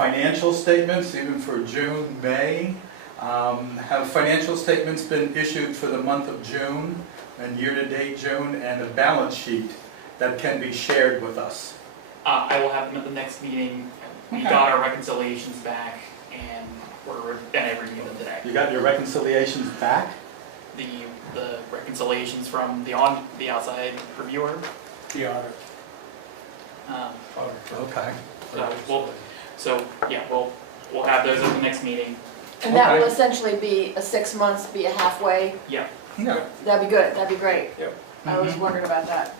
financial statements, even for June, May. Have financial statements been issued for the month of June and year-to-date June, and a balance sheet that can be shared with us? I will have them at the next meeting. We Okay. got our reconciliations back, and I reviewed them today. You got your reconciliations back? The reconciliations from the outside reviewer. The audit. Okay. We'll have those at the next meeting. And that will Okay. essentially be a 6 months, be a halfway. Yeah. Yeah. That'd be good, that'd be great. Yep. I was wondering about that.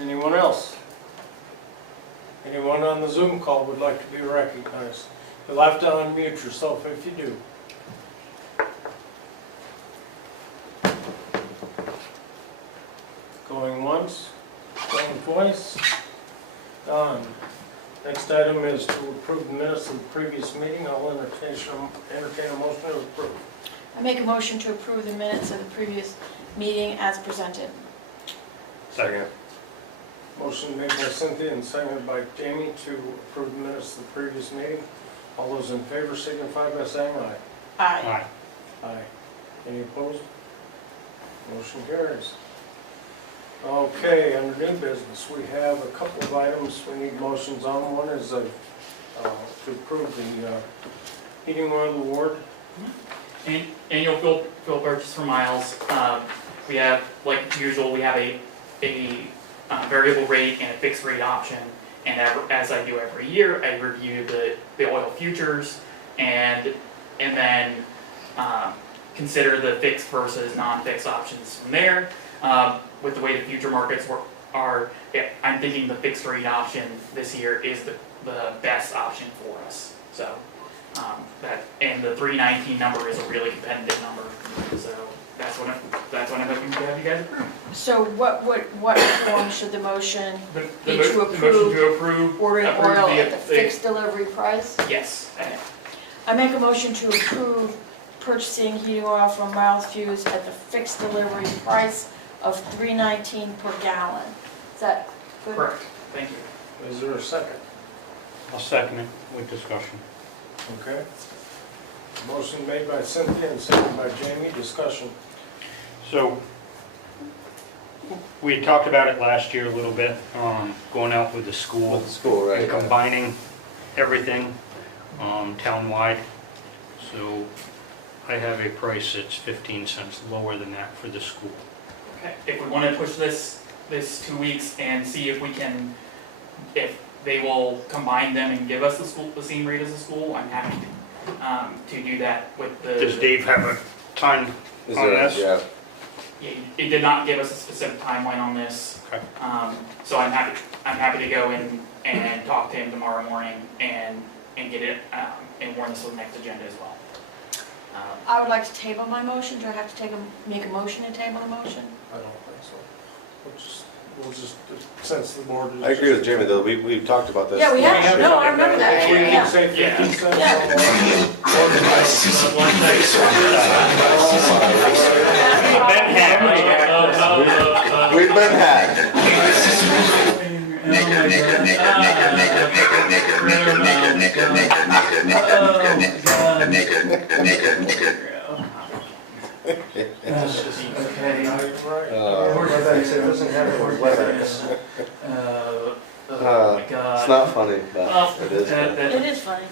Anyone else? Anyone on the Zoom call would like to be recognized? You'll have to unmute yourself if you do. Going once, going twice, done. Next item is to approve the minutes of the previous meeting. I'll entertain a motion to approve. I make a motion to approve the minutes of the previous meeting as presented. Second. Motion made by Cynthia and seconded by Jamie to approve the minutes of the previous meeting. All those in favor signify by saying aye. Aye. Aye. Any opposed? Motion carries. Okay, under new business, we have a couple of items we need motions on. One is to approve the heating oil award. Annual fuel purchase for miles. We have, like usual, we have a variable rate and a fixed rate option. And as I do every year, I review the oil futures and then consider the fixed versus non-fixed options from there. With the way the future markets are, I'm thinking the fixed rate option this year is the best option for us. So and the 319 number is a really competitive number. So that's what I'm hoping to have you guys approve. So what form should the motion be to The motion to approve ordering oil at the the- fixed delivery price? Yes. I make a motion to approve purchasing heating oil from Miles Fuse at the fixed delivery price of $3.19 per gallon. Is that good? Correct. Thank you. Is there a second? I'll second it with discussion. Okay. Motion made by Cynthia and seconded by Jamie. Discussion. So, we talked about it last year a little bit, going out with the school. With the school, right? And combining everything, townwide. So, I have a price that's 15 cents lower than that for the school. Okay. If we want to push this 2 weeks and see if if they will combine them and give us the same rate as the school, I'm happy to do that with the. Does Dave have a time Is on there, this? yeah. Yeah, it did not give us a specific timeline on this. Okay. So I'm happy to go in and talk to him tomorrow morning and get it and warn this on the next agenda as well. I would like to table my motion. Do I have to make a motion to table the motion? I don't think so. We'll just since the board is. I agree with Jamie though, we talked about this. Yeah, we have. No, I remember that. If we Yeah. can say 15 cents. Yeah. We've been hacked. It doesn't have the word WebEx. Oh my God. It's not funny, but it is. It is funny.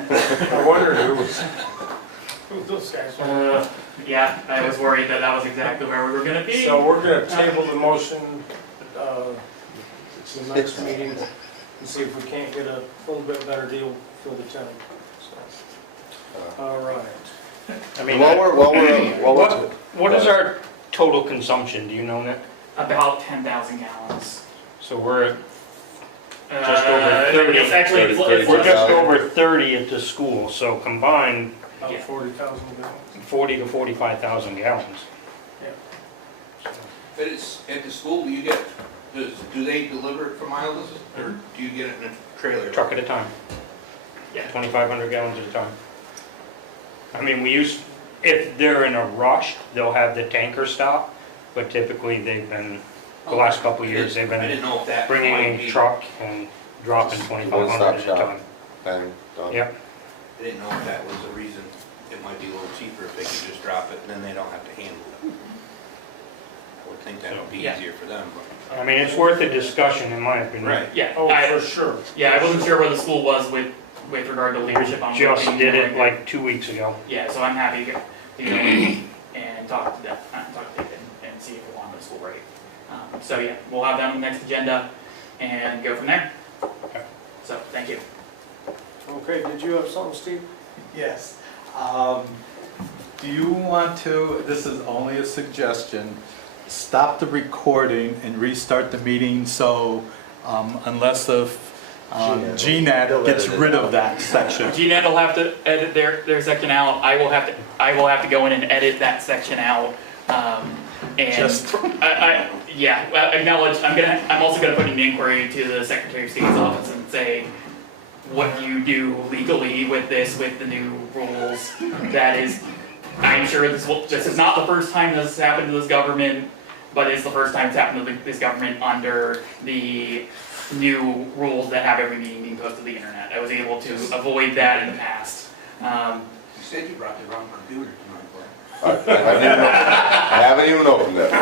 I wondered who those guys were. Yeah, I was worried that was exactly where we were going to be. So we're going to table the motion to the next meeting and see if we can't get a little bit better deal for the town. So, all right. I mean, While we're what is our total consumption? Do you know, Nick? About 10,000 gallons. So we're at just over 30. It's actually, it's We're just over 30 at the school, so combined About Yeah. 40,000 gallons. 40 to 45,000 gallons. But it's, at the school, do you get, do they deliver it for miles, or do you get it in a trailer? Truck at a time. Yeah. 2,500 gallons at a time. I mean, if they're in a rush, they'll have the tanker stop, but typically they've been the last couple of years, they've I been didn't know if that bringing might a be, truck and dropping Just 2,500 one-stop at a shop. time. Bang, done. Yep. I didn't know if that was the reason it might be a little cheaper if they could just drop it and then they don't have to handle it. I would think that would be Yeah. easier for them, but. I mean, it's worth a discussion in my opinion. Yeah, Oh, I, for sure. yeah, I wasn't sure where the school was with regard to leadership on. Just working did it on like 2 weeks ago. Yeah, so I'm happy to go and talk to them, talk to them and see if we're on the school rate. So yeah, we'll have them on the next agenda and go from there. Okay. So, thank you. Okay, did you have something, Steve? Yes. Do you want to, this is only a suggestion, stop the recording and restart the meeting so unless the GNAT gets rid of that section? GNET will have to edit their section out. I will have to go in and edit that section out. And Just- I acknowledge, I'm also gonna put an inquiry to the Secretary of State's office and say, what do you do legally with this, with the new rules? That is, I'm sure this is not the first time this has happened to this government, but it's the first time it's happened to this government under the new rules that have every meeting being posted to the internet. I was able to avoid that in the past. You said you brought the wrong computer tonight, I haven't even opened it.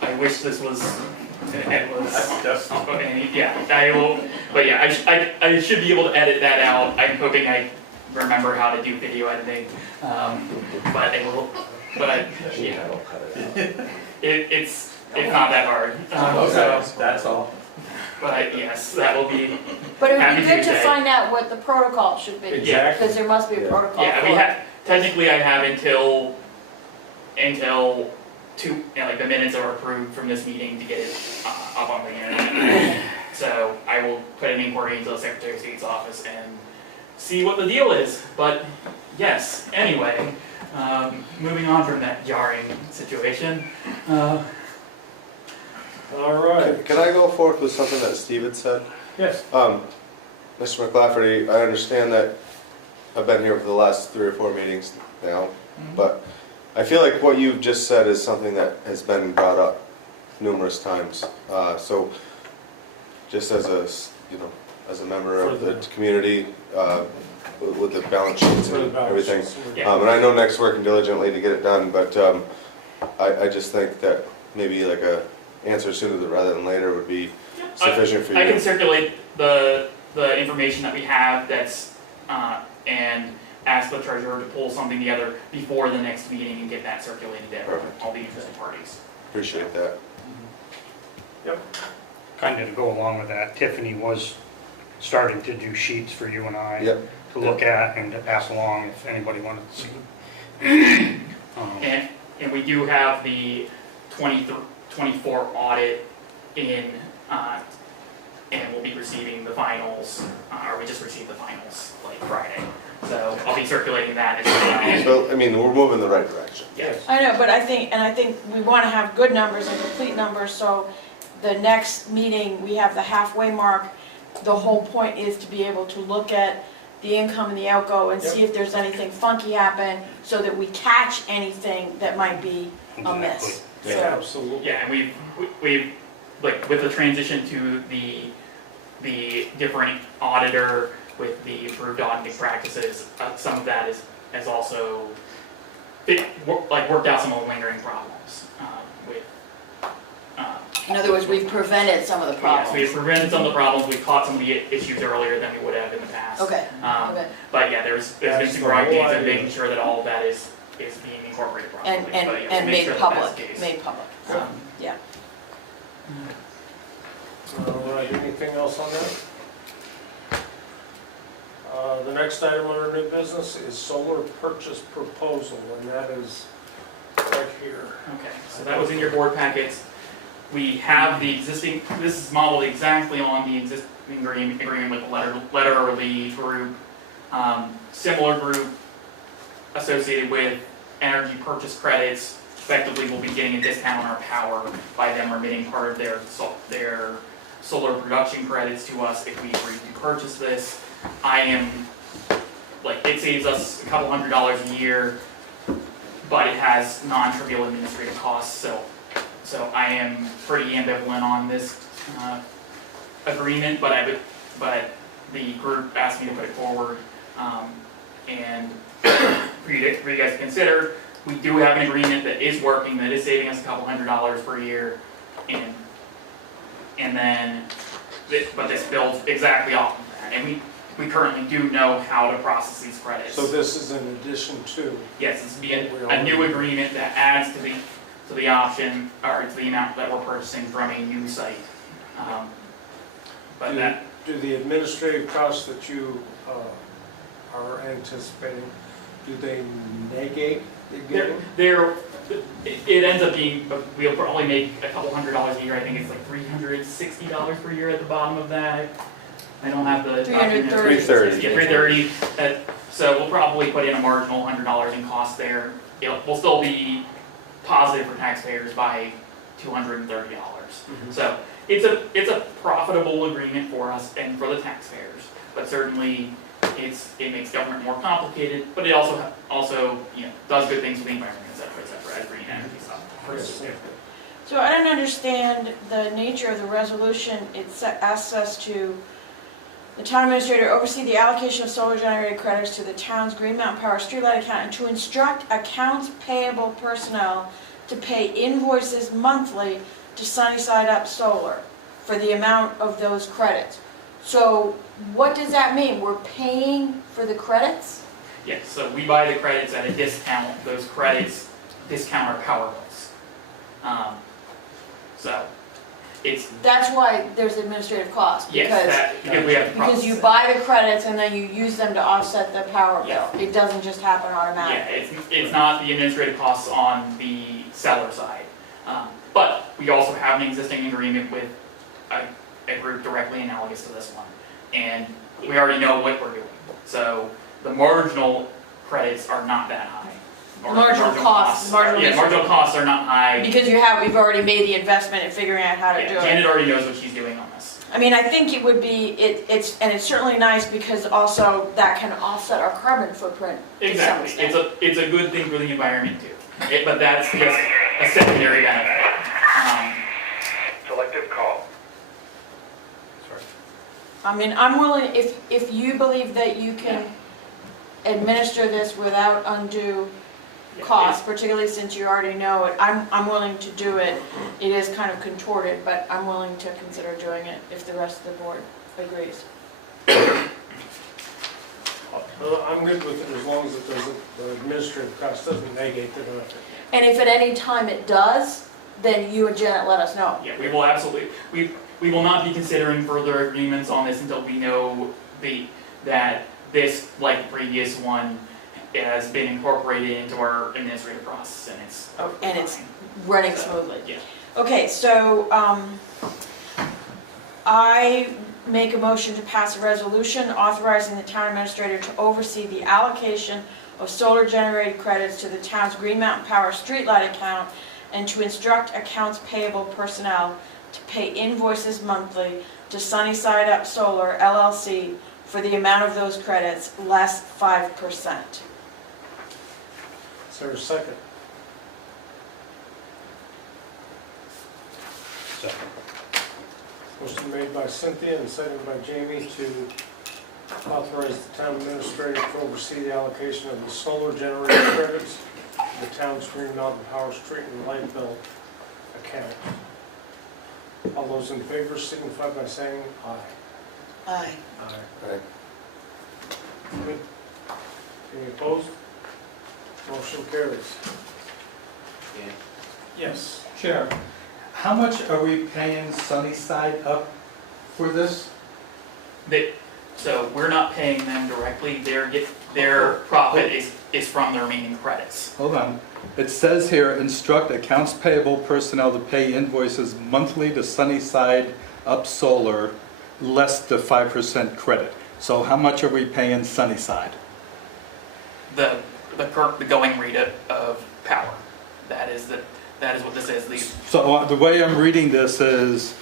I wish this was, it was, Just- yeah, I will, but yeah, I should be able to edit that out. I'm hoping I remember how to do video editing, but it's not that hard. Okay, that's all. But yes, that will be, But it would Happy be good to Tuesday. find out what the protocol should be. Exactly. Because there must be a Yeah. protocol yeah, for we it. have, technically I have until the minutes are approved from this meeting to get it up on the internet. So I will put an inquiry into the Secretary of State's office and see what the deal is. But yes, anyway, moving on from that jarring situation. All right. Can I go forth with something that Steve had said? Yes. Mr. McLafferty, I understand that I've been here for the last 3 or 4 meetings now, but I feel like what you've just said is something that has been brought up numerous times. So just as a member of the community, with the balance sheets For the and balance everything. sheets. Yeah. And I know Nick's working diligently to get it done, but I just think that maybe like a answer sooner rather than later would be sufficient for you. I can circulate the information that we have and ask the treasurer to pull something together before the next meeting and get that circulated to Perfect. all the interested parties. Appreciate that. Kind of to go along with that, Tiffany was starting to do sheets for you and I Yep. to look at and to pass along if anybody wanted to see. And we do have the 24 audit in, and we'll be receiving the finals, or we just received the finals like Friday. So I'll be circulating that as well. So, I mean, we're moving in the right direction. Yes. I know, but I think we want to have good numbers and complete numbers, so the next meeting, we have the halfway mark. The whole point is to be able to look at the income and the outgo and see if there's anything funky happen, so that we catch anything that might be amiss. Yeah, So, absolutely. Yeah, and we've, like, with the transition to the different auditor with the approved auditing practices, some of that has also worked out some of the lingering problems with. in other words, we've prevented some of the Yes, problems. we've prevented some of the problems, we've caught some of the issues earlier than we would have in the past. Okay, okay. But yeah, there's been That's some the growing whole pains in idea. making sure that all of that is being incorporated properly. And, But, yeah, we'll and make made sure that that's public, the case. made public, yeah. All right, anything else on that? The next item under new business is solar purchase proposal, and that is right here. Okay, so that was in your board packets. We have the existing, this is modeled exactly on the existing agreement with the Letterly group. Similar group associated with energy purchase credits. Effectively, we'll be getting a discount on our power by them remitting part of their solar production credits to us if we agree to purchase this. It saves us a couple $100s a year but it has non-trivial administrative costs, so I am pretty ambivalent on this agreement, but the group asked me to put it forward, and for you guys to consider. We do have an agreement that is working, that is saving us a couple $100s per year, and then, but this builds exactly off of that, and we currently do know how to process these credits. So this is in addition to, Yes, this would be a new agreement that adds to the option, or to the amount that we're purchasing from a new site. But that, do the administrative costs that you are anticipating, do they negate the given? it ends up being, we'll probably make a couple $100s a year. I think it's like $360 per year at the bottom of that. I don't have the. 330. 330. Yeah, 330. So we'll probably put in a marginal $100 in cost there. We'll still be positive for taxpayers by $230. So it's a profitable agreement for us and for the taxpayers, but certainly it makes government more complicated, but it also does good things for the environment, et cetera, as green energy stuff. So I don't understand the nature of the resolution. It asks us to, the town administrator oversee the allocation of solar generated credits to the town's Green Mountain Power streetlight account and to instruct accounts payable personnel to pay invoices monthly to Sunnyside Up Solar for the amount of those credits. So what does that mean? We're paying for the credits? Yes, so we buy the credits at a discount. Those credits discount our power bills. So it's, That's why there's administrative cost. yes, because we have to process Because you it. buy the credits and then you use them to offset the power bill. Yeah. It doesn't just happen Yeah, automatically. it's not the administrative costs on the seller side. But we also have an existing agreement with a group directly analogous to this one. And we already know what we're doing. So the marginal credits are not that high. Or Marginal costs, marginal Yeah, marginal costs are not high. Because you've already made the investment in figuring out how to do Yeah, it. Janet already knows what she's doing on this. I mean, I think it would be, it's certainly nice because also that can offset our carbon footprint to some Exactly. extent. It's a good thing for the environment too. But that's just a secondary benefit. Selective call. I mean, I'm willing, if you believe that you can administer this without undue Yeah, cost, particularly since you already know it, I'm willing to do it. It is kind of contorted, but I'm willing to consider doing it if the rest of the board agrees. I'm good with it as long as it doesn't, the administrative cost doesn't negate the benefit. And if at any time it does, then you and Janet let us know. Yeah, we will absolutely, we will not be considering further agreements on this until we know that this, like the previous one, has been incorporated into our administrative process and it's. And it's fine. running So, smoothly. Yeah. Okay, so I make a motion to pass a resolution authorizing the town administrator to oversee the allocation of solar generated credits to the town's Green Mountain Power streetlight account and to instruct accounts payable personnel to pay invoices monthly to Sunnyside Up Solar LLC for the amount of those credits less 5%. Is there a second? Second. Motion made by Cynthia and seconded by Jamie to authorize the town administrator to oversee the allocation of the solar generated credits to the town's Green Mountain Power Street and Light Bill account. All those in favor signify by saying aye. Aye. Aye. Right. Good. Any opposed? Motion carries. Yeah. Yes. Chair, how much are we paying Sunnyside Up for this? So we're not paying them directly, their profit is from the remaining credits. Hold on. It says here, instruct accounts payable personnel to pay invoices monthly to Sunnyside Up Solar, less the 5% credit. So how much are we paying Sunnyside? The going rate of power. That is what this is. So the way I'm reading this is,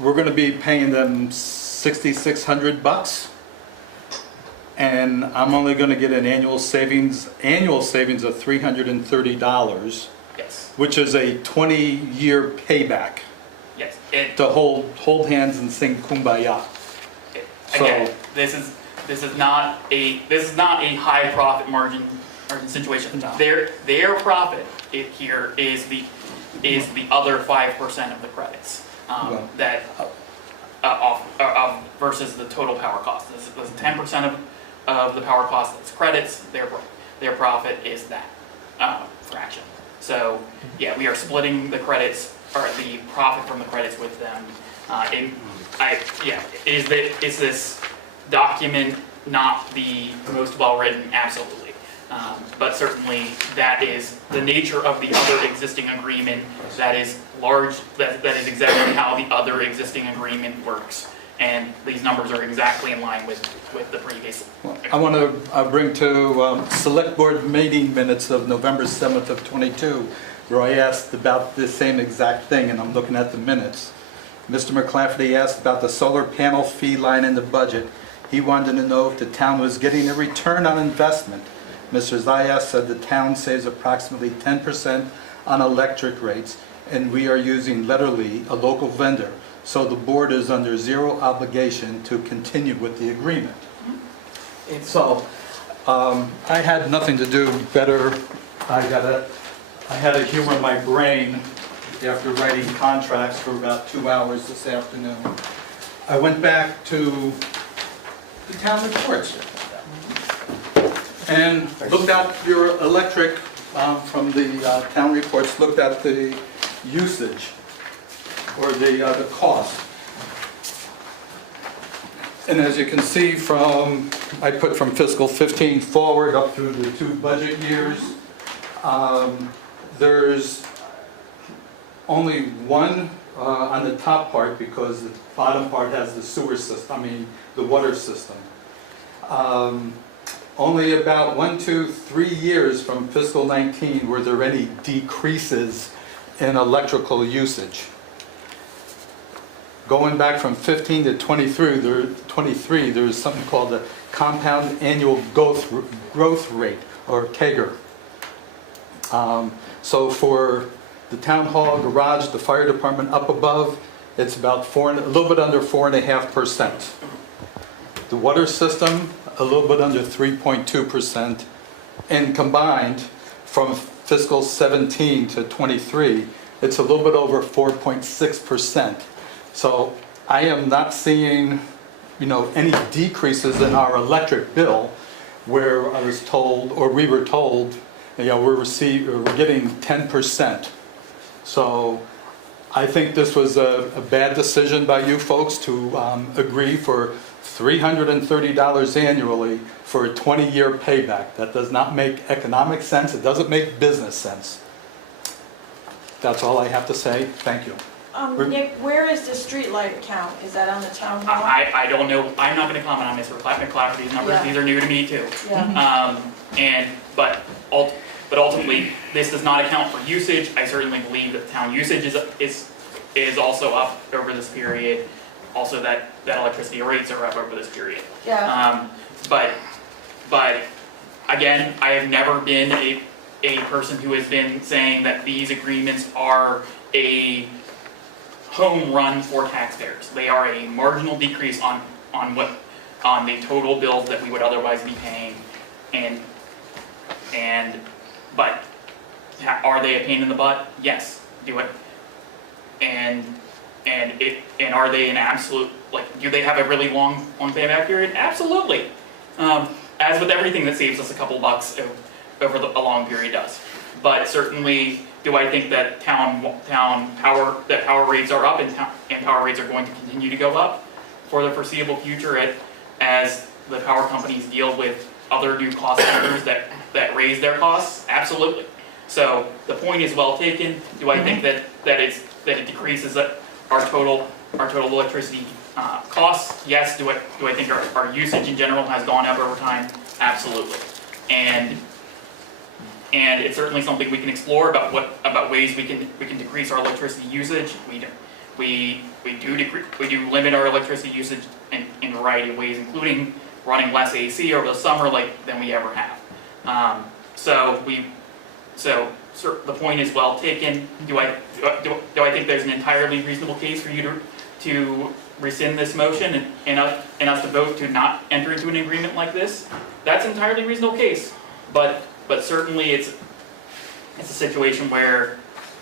we're gonna be paying them $6,600? and I'm only gonna get an annual savings of $330, Yes, which is a 20-year payback yes. to hold hands and sing Kumbaya. Again, this is not a high profit margin situation. No. Their profit here is the other 5% of the credits Well, that versus the total power cost. This is 10% of the power cost that's credits. Their profit is that fraction. So yeah, we are splitting the credits or the profit from the credits with them. Is this document not the most well written? Absolutely. But certainly that is the nature of the other existing agreement. That is large. That is exactly how the other existing agreement works. And these numbers are exactly in line with the previous. I want to bring to select board meeting minutes of November 7th of '22, where I asked about the same exact thing, and I'm looking at the minutes. Mr. McClafferty asked about the solar panel fee line in the budget. He wanted to know if the town was getting a return on investment. Mr. Zayas said the town saves approximately 10% on electric rates, and we are using literally a local vendor. So the board is under zero obligation to continue with the agreement. So I had nothing to do better. I had to humor my brain after writing contracts for about 2 hours this afternoon. I went back to the town reports and looked at your electric from the town reports, looked at the usage or the cost. And as you can see from, I put from fiscal 15 forward up through the 2 budget years, there's only one on the top part because the bottom part has the sewer system, the water system. Only about 1, 2, 3 years from fiscal 19 were there any decreases in electrical usage. Going back from 15 to 23, there's something called the compound annual growth rate, or CAGR. So for the town hall, garage, the fire department up above, it's about a little bit under 4.5%. The water system, a little bit under 3.2%, and combined from fiscal 17 to 23, it's a little bit over 4.6%. So I am not seeing, any decreases in our electric bill where I was told, or we were told, we're getting 10%. So I think this was a bad decision by you folks to agree for $330 annually for a 20-year payback. That does not make economic sense. It doesn't make business sense. That's all I have to say. Thank you. Nick, where is the street light account? Is that on the town hall? I don't know. I'm not going to comment on Mr. McClafferty's numbers. Yeah. These are new to me too. Yeah. But ultimately, this does not account for usage. I certainly believe that town usage is also up over this period. Also, that electricity rates are up over this period. Yeah. But again, I have never been a person who has been saying that these agreements are a home run for taxpayers. They are a marginal decrease on the total bills that we would otherwise be paying, but are they a pain in the butt? Yes. Do it. And are they an absolute, do they have a really long payback period? Absolutely. As with everything that saves us a couple bucks over a long period does. But certainly, do I think that power rates are up and power rates are going to continue to go up for the foreseeable future as the power companies deal with other new cost centers that raise their costs? Absolutely. So the point is well taken. Do I think that it decreases our total electricity costs? Yes. Do I think our usage in general has gone up over time? Absolutely. And it's certainly something we can explore about ways we can decrease our electricity usage. We do limit our electricity usage in a variety of ways, including running less AC over the summer than we ever have. So the point is well taken. Do I think there's an entirely reasonable case for you to rescind this motion and us to vote to not enter into an agreement like this? That's an entirely reasonable case, but certainly it's a situation where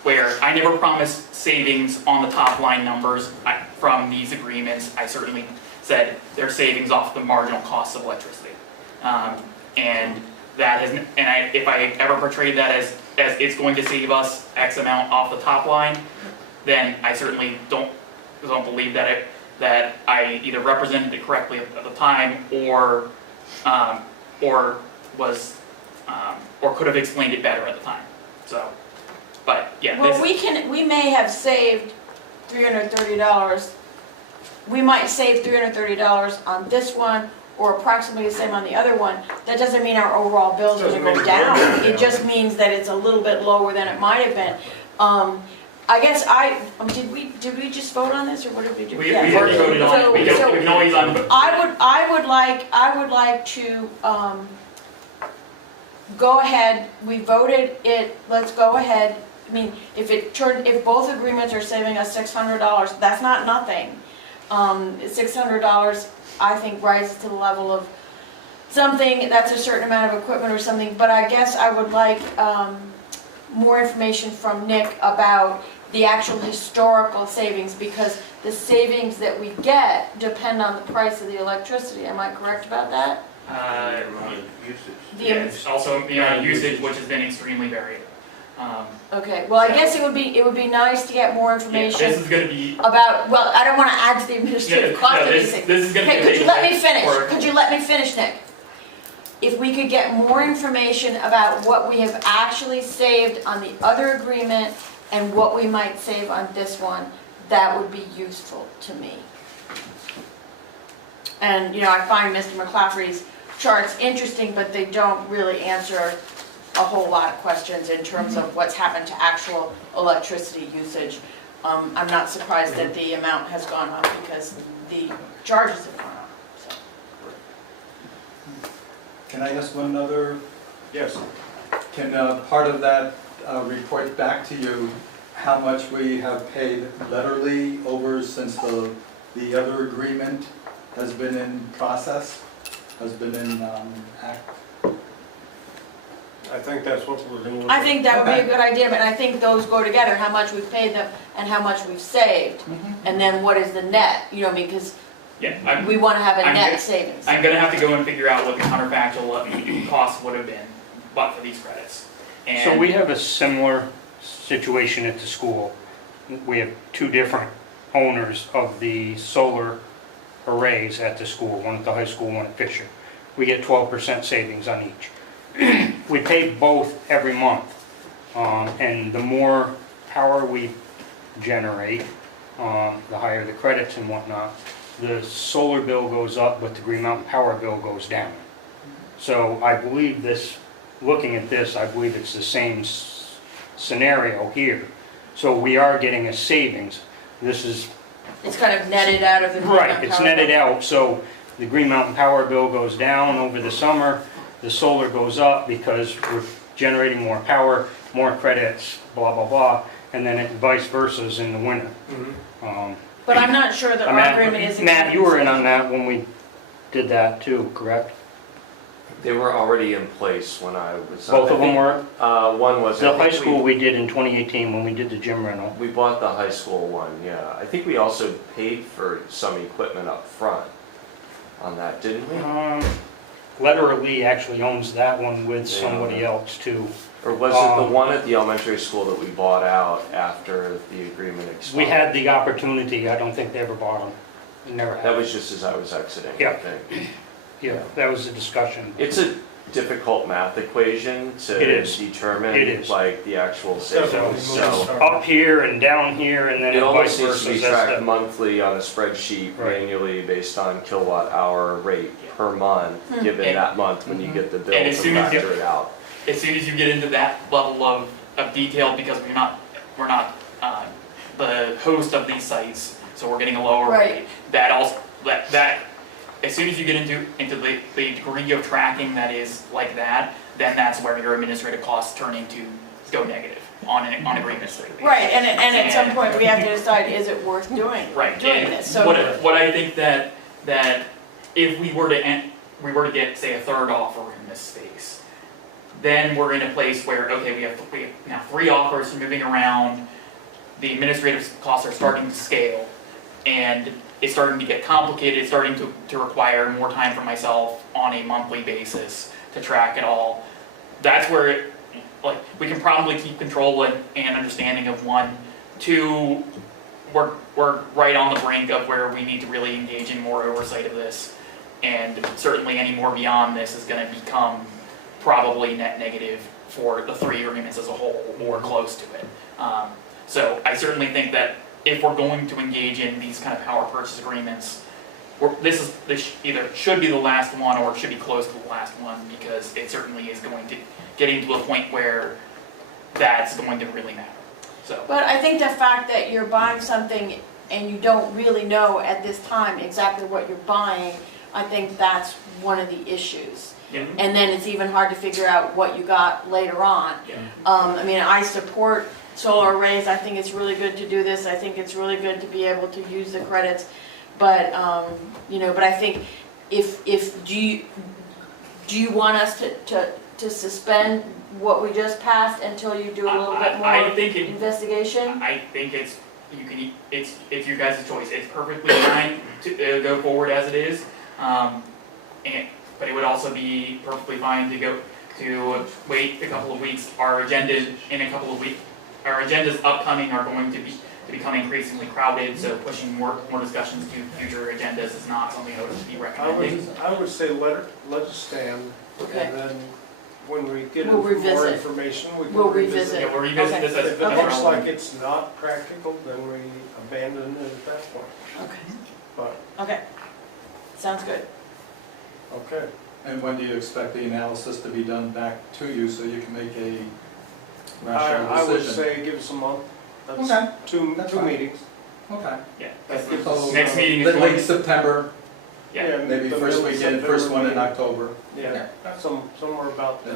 I never promised savings on the top line numbers from these agreements. I certainly said there's savings off the marginal cost of electricity, and that has if I ever portrayed that as it's going to save us X amount off the top line, then I certainly don't believe that I either represented it correctly at the time or could have explained it better at the time. So, but yeah. Well, we may have saved $330. We might save $330 on this one, or approximately the same on the other one. That doesn't mean our overall bills are Doesn't gonna mean go it's going down. down. It just means that it's a little bit lower than it might have been. I guess did we just vote on this, or what did we do? We've Yeah. already voted on it. We can always I would like to, go ahead, we voted it, let's go ahead. I mean, if both agreements are saving us $600, that's not nothing. $600, I think, rises to the level of something, that's a certain amount of equipment or something, but I guess I would like, more information from Nick about the actual historical savings, because the savings that we get depend on the price of the electricity. Am I correct about that? Usage. Yes, also usage, which has been extremely varied. Okay, well, I guess it would be nice to get more Yeah, information this is going to be. about, well, I don't want to add to the administrative cost of these things. This is going to be. Okay, could you let me finish? Could you let me finish, Nick? If we could get more information about what we have actually saved on the other agreement and what we might save on this one, that would be useful to me. And, I find Mr. McClafferty's charts interesting, but they don't really answer a whole lot of questions in terms of what's happened to actual electricity usage. I'm not surprised that the amount has gone up because the charges have gone up, so. Can I ask one other, Yes. can part of that report back to you how much we have paid literally over since the other agreement has been in process, has been in act? I think that's what we're going to look I at. think that would be a good idea, but I think those go together, how much we've paid them and how much we've saved. And then what is the net, because Yeah, we want to have a I'm net good. savings. I'm going to have to go and figure out what the counterfactual cost would have been, but for these credits. And So we have a similar situation at the school. We have two different owners of the solar arrays at the school, one at the high school, one at Fisher. We get 12% savings on each. We pay both every month, and the more power we generate, the higher the credits and whatnot. The solar bill goes up, but the Green Mountain Power bill goes down. So I believe looking at this, I believe it's the same scenario here. So we are getting a savings. This is, It's kind of netted out of the. right, it's netted out, so the Green Mountain Power bill goes down over the summer, the solar goes up because we're generating more power, more credits, blah, blah, blah, and then it vice versa is in the winter. But I'm not sure that our agreement is. Matt, you were in on that when we did that too, correct? They were already in place when I was. Both of them were? One was. The high school we did in 2018 when we did the gym rental. We bought the high school one, yeah. I think we also paid for some equipment up front on that, didn't we? Letter Lee actually owns that one with Yeah. somebody else too. Or was it the one at the elementary school that we bought out after the agreement expired? We had the opportunity, I don't think they ever bought them. They never That had. was just as I was exiting, I Yeah. think. Yeah, that was the discussion. It's a difficult math equation to It is. determine, It is. like, the actual Definitely savings, moving so. Up here and down here and then It vice almost needs versa. to be That's tracked the- monthly on a spreadsheet Right. manually based on kilowatt hour rate per month, given And- that month when you get the bill and as to soon as you- factor it out. as soon as you get into that level of detail, because we're not the host of these sites, so we're getting a lower Right. rate. That also, that as soon as you get into the degree of tracking that is like that, then that's where your administrative costs go negative on agreements. Right, and at some point, we have to decide, is it worth doing And this? So, what I think that if we were to get, say, a third offer in this space, then we're in a place where, okay, we have now 3 offers moving around, the administrative costs are starting to scale, and it's starting to get complicated, it's starting to require more time for myself on a monthly basis to track it all. That's where, like, we can probably keep control and understanding of 1. 2, we're right on the brink of where we need to really engage in more oversight of this. And certainly any more beyond this is gonna become probably net negative for the 3 agreements as a whole, or close to it. So I certainly think that if we're going to engage in these kind of power purchase agreements, this either should be the last one or it should be close to the last one, because it certainly is going to getting to a point where that's going to really matter. So. but I think the fact that you're buying something and you don't really know at this time exactly what you're buying, I think that's one of the issues. Yeah. And then it's even hard to figure out what you got later on. Yeah. I mean, I support solar arrays, I think it's really good to do this, I think it's really good to be able to use the credits, but, but I think do you want us to suspend what we just passed until you do a little bit I more think investigation? I think it's your guys' choice. It's perfectly fine to go forward as it is, but it would also be perfectly fine to wait a couple of weeks. Our agendas upcoming are going to become increasingly crowded, so pushing more discussions to future agendas is not something I would be recommending. I would say let it stand, Okay. and then when we get We'll more revisit. information, we can We'll revisit. revisit. Yeah, we'll revisit Okay. this as If it a looks like it's not practical, then we abandon it at that point. Okay, But, okay, sounds good. okay, And when do you expect the analysis to be done back to you so you can make a rational I would decision? say give us a month. That's Okay, two that's two fine. meetings. okay. Yeah. That gives So, us, Next meeting is late going. September, Yeah. maybe the first middle of weekend, first September one in meeting. October. Yeah, somewhere about Yeah.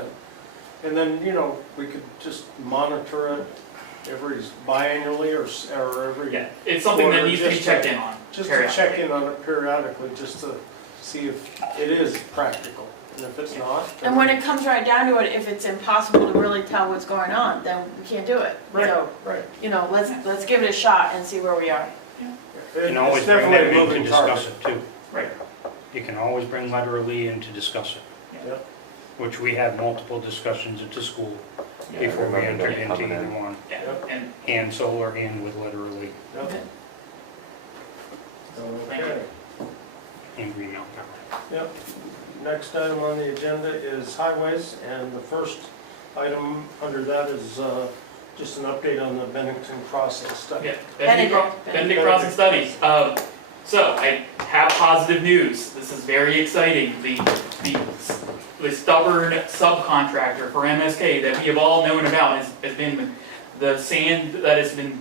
then. And then, we could just monitor it every biannually or every, Yeah, it's something that Or needs to be just checked to- in on. just to check in on it periodically, just to see if it is practical. And if it's not, then And when it comes right down to it, if it's impossible to really tell what's going on, then we can't do it. Right, So, right. let's give it a shot and see where we are. You It's can always bring definitely that a in to moving discuss target. it too. Right. You can always bring laterally in to discuss it. Yep. Which we had multiple discussions at the school Yeah, I before we remember them entered into coming either in. one. Yeah, Yep. and Solar and with literally Yep. Okay. Okay. in Green Mountain Power. Yep. Next item on the agenda is highways, and the first item under that is just an update on the Bennington Crossing study. yeah. Benedict. Benedict Crossing studies. So I have positive news. This is very exciting. The stubborn subcontractor for MSK that we have all known about has been the sand that has been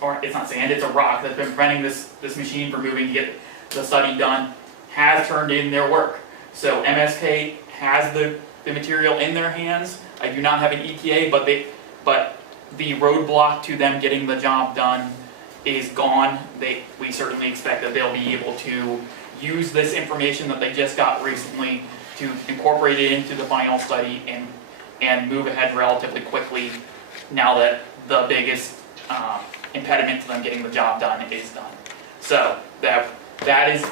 or it's not sand, it's a rock that's been preventing this machine from moving to get the study done, has turned in their work. So MSK has the material in their hands. I do not have an ETA, but the roadblock to them getting the job done is gone. We certainly expect that they'll be able to use this information that they just got recently to incorporate it into the final study and move ahead relatively quickly now that the biggest impediment to them getting the job done is done. So that is,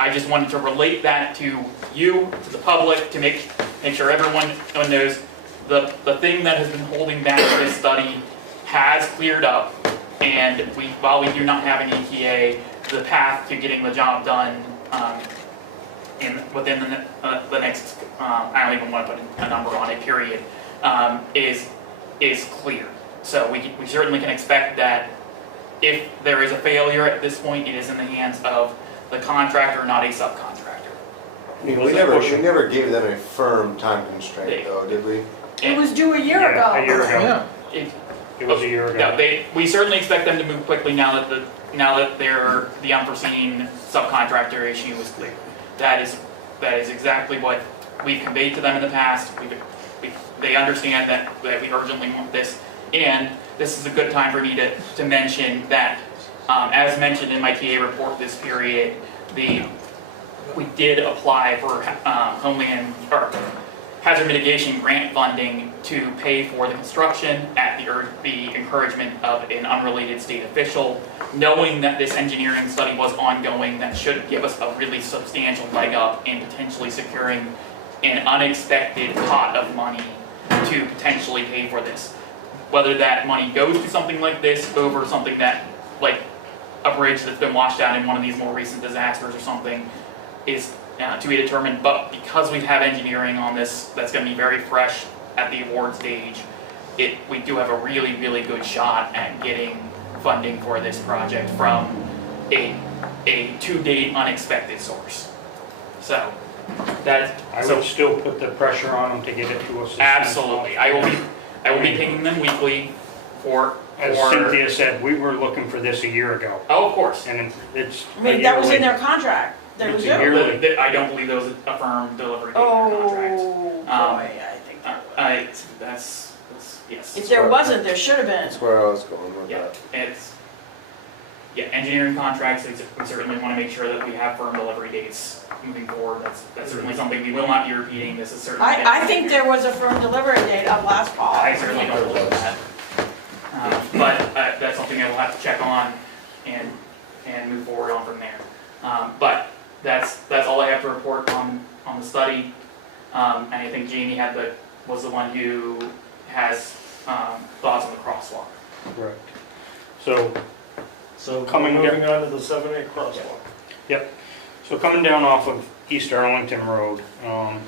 I just wanted to relate that to you, to the public, to make sure everyone knows the thing that has been holding back this study has cleared up, and while we do not have an ETA, the path to getting the job done within the next, I don't even want to put a number on it, period, is clear. So we certainly can expect that if there is a failure at this point, it is in the hands of the contractor, not a subcontractor. We Was that pushing? never gave them a firm time constraint They- though, did we? It was due a year Yeah, a ago. year ago. Yeah, It was a year ago. No, we certainly expect them to move quickly now that the unforeseen subcontractor issue is clear. that is exactly what we've conveyed to them in the past. They understand that we urgently want this, and this is a good time for me to mention that, as mentioned in my TA report this period, we did apply for Homeland or hazard mitigation grant funding to pay for the construction at the encouragement of an unrelated state official, knowing that this engineering study was ongoing. That should give us a really substantial leg up in potentially securing an unexpected pot of money to potentially pay for this. Whether that money goes to something like this over something that, like a bridge that's been washed out in one of these more recent disasters or something, is to be determined. But because we have engineering on this that's going to be very fresh at the award stage, we do have a really, really good shot at getting funding for this project from a to-date unexpected source. So I would still put the pressure on them to get it to us. as soon as absolutely, possible. I will be pinging them weekly for. As Cynthia said, we were looking for this a year ago, Oh, of course. and it's I mean, a that was year in late. their contract, that was It's a due. year- I don't believe there was a firm delivery date in their contract. Oh, boy, I think there was. That's yes. If there wasn't, there should have been. That's where I was going with Yeah, that. engineering contracts, we certainly want to make sure that we have firm delivery dates moving forward. That's certainly something we will not be repeating. This is certainly. I think there was a firm delivery date of last fall. I certainly don't believe that. But that's something I will have to check on and move forward on from there. But that's all I have to report on the study. And I think Jamie was the one who has thoughts on the crosswalk. Correct. So coming Moving on to the 7A crosswalk. So coming down off of East Arlington Road,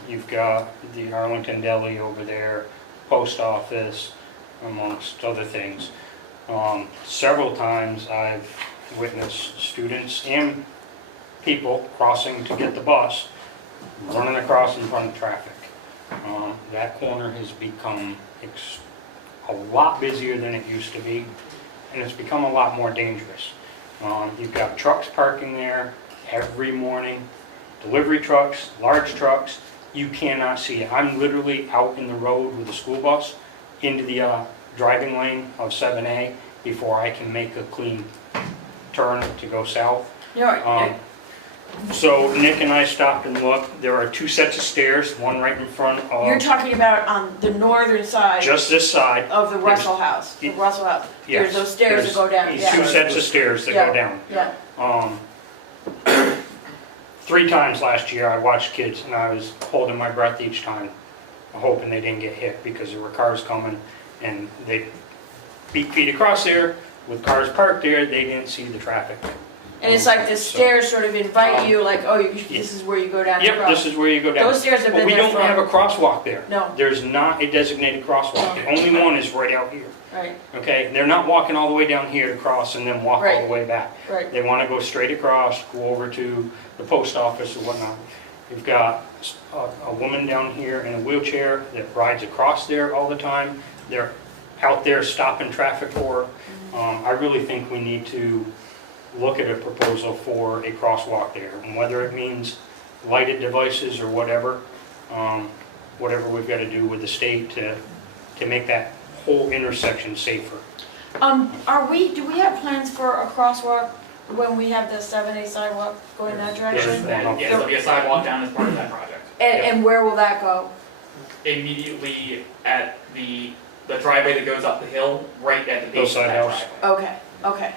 you've got the Arlington Deli over there, post office, amongst other things. Several times I've witnessed students and people crossing to get the bus, running across in front of traffic. That corner has become a lot busier than it used to be, and it's become a lot more dangerous. You've got trucks parking there every morning, delivery trucks, large trucks. You cannot see it. I'm literally out in the road with a school bus into the driving lane of 7A before I can make a clean turn to go south. You know, So Nick and I stopped and looked. There are two sets of stairs, one right in front you're of talking about on the northern side just this side. of the Russell House. The Russell House. Yes, There's those stairs that go down. There's Yeah. two sets of stairs that Yeah. go down. Yeah. 3 times last year I watched kids and I was holding my breath each time, hoping they didn't get hit because there were cars coming and they beat feet across there with cars parked there. They didn't see the traffic. And it's like the stairs sort of invite you, like, oh, this is where you go down and Yep, cross. this is where you go down. Those stairs have But been we there don't have a for, crosswalk there. no, There's not a designated crosswalk. The only one is right out here. right, Okay, they're not walking all the way down here to cross and then walk all Right. the way back. right. They want to go straight across, go over to the post office or whatnot. You've got a woman down here in a wheelchair that rides across there all the time. They're out there stopping traffic for her. I really think we need to look at a proposal for a crosswalk there, and whether it means lighted devices or whatever, whatever we've got to do with the state to make that whole intersection safer. Do we have plans for a crosswalk when we have the 7A sidewalk going that direction? Yes, there'll be a sidewalk down as part of that project. And where will that go? Immediately at the driveway that goes up the hill, right at the base of Hillside that house. driveway. Okay.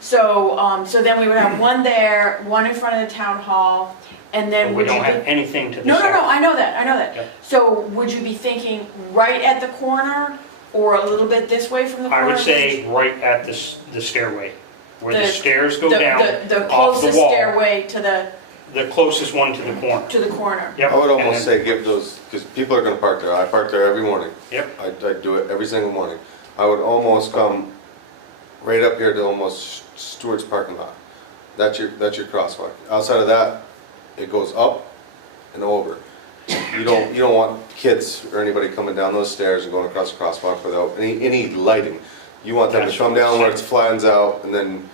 So then we would have one there, one in front of the town hall, and then But we would you don't have be? anything to the No, south. I know that. Yep. So would you be thinking right at the corner or a little bit this way from the corner? I would say right at the stairway, where the The- stairs go down, The off the closest wall. stairway to the closest one to the corner. the corner. Yep. I would and almost then- say give those, because people are gonna park there, I park there every morning. Yep. I do it every single morning. I would almost come right up here to almost Stewart's parking lot. That's your crosswalk. Outside of that, it goes up and over. You don't want kids or anybody coming down those stairs and going across the crosswalk without any lighting. You want them to That's come what I'm down where it saying. flattens out and then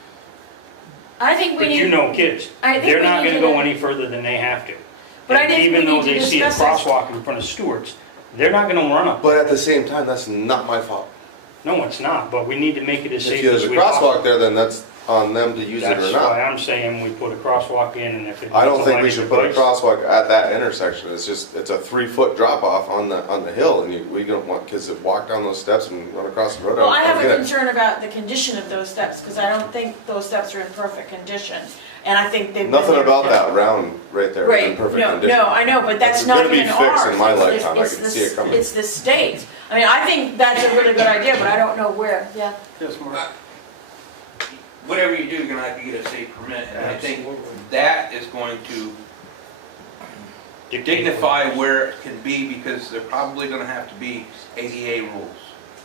I think we But you need, know kids, I think they're we not need gonna to- go any further than they have to. But I And think we even though need to they see a discuss this. crosswalk in front of Stewart's, they're not gonna run up. But at the same time, that's not my fault. No, it's not, but we need to make it as If safe there's as a we possibly. crosswalk there, then that's on them to use it or That's not. why I'm saying we put a crosswalk in, and if it. I don't needs a think we lighted should put a device- crosswalk at that intersection. It's just, it's a 3-foot drop off on the hill, and we don't want kids to walk down those steps and run across the road. well, I don't have a get it. concern about the condition of those steps, because I don't think those steps are in perfect condition. And I think they've been Nothing there- about that round right there is Right, in perfect no, condition. no, I know, but that's It's not gonna be even fixed ours. in my It's- lifetime. I it's can the- see it coming. It's the state. I mean, I think that's a really good idea, but I don't know where, yeah. Yes, Mark? Whatever you do, you're gonna have to get a state permit, and I think Absolutely. that is going to dignify where it can be, because they're probably gonna have to be ADA rules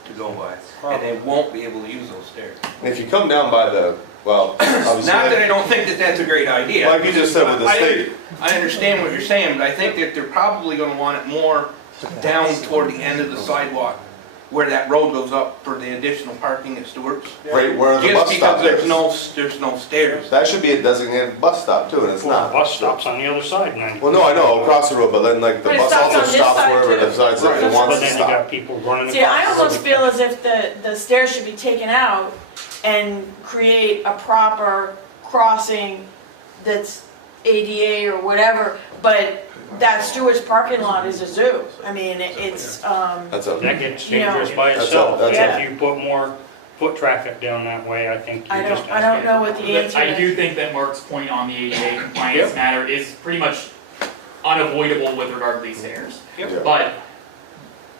to go by, and they won't be able to use those stairs. And if you come down by the, well, obviously. Not that I don't think that that's a great idea. Like you just said with the state. I understand what you're saying, but I think that they're probably gonna want it more down toward the end of the sidewalk, where that road goes up for the additional parking at Stewart's. Right where the Just bus because stop there's is. no stairs. That should be a designated bus stop too, and it's Well, not. the bus stops on the other side, man. Well, no, I know, across the road, but then like the But it bus stops also on this stops side, wherever too. it decides if it Right. wants But to then you stop. got people running across. See, I the almost road. feel as if the stairs should be taken out and create a proper crossing that's ADA or whatever, but that Stewart's parking lot is a zoo. I mean, it's, That's a, That gets You know, dangerous by That's itself. a- that's If you put more foot traffic down that way, I think I you just. don't, I don't know what the answer I is. do think that Mark's point on the ADA compliance Yep. matter is pretty much unavoidable with regard to these stairs. yeah. But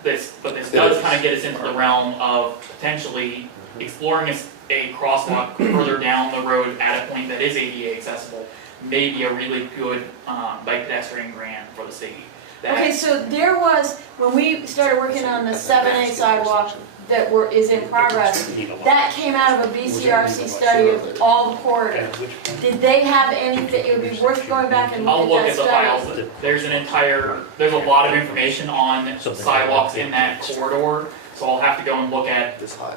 this It does is. kind of get us into the realm of potentially exploring a crosswalk further down the road at a point that is ADA accessible, may be a really good bike pedestrian grant for the city. That- Okay, so there was, when we started working on the 7A sidewalk that is in progress, that came out of a BCRC study of all the corridors. Did they have anything, it would be worth going back and I'll look look at at the that study? files, there's a lot of information on sidewalks in that corridor, so I'll have to go and look at This high.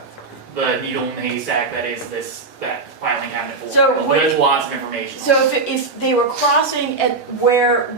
the needle in the haystack that is that filing cabinet full of So files. what- There's lots of information. So if they were crossing at where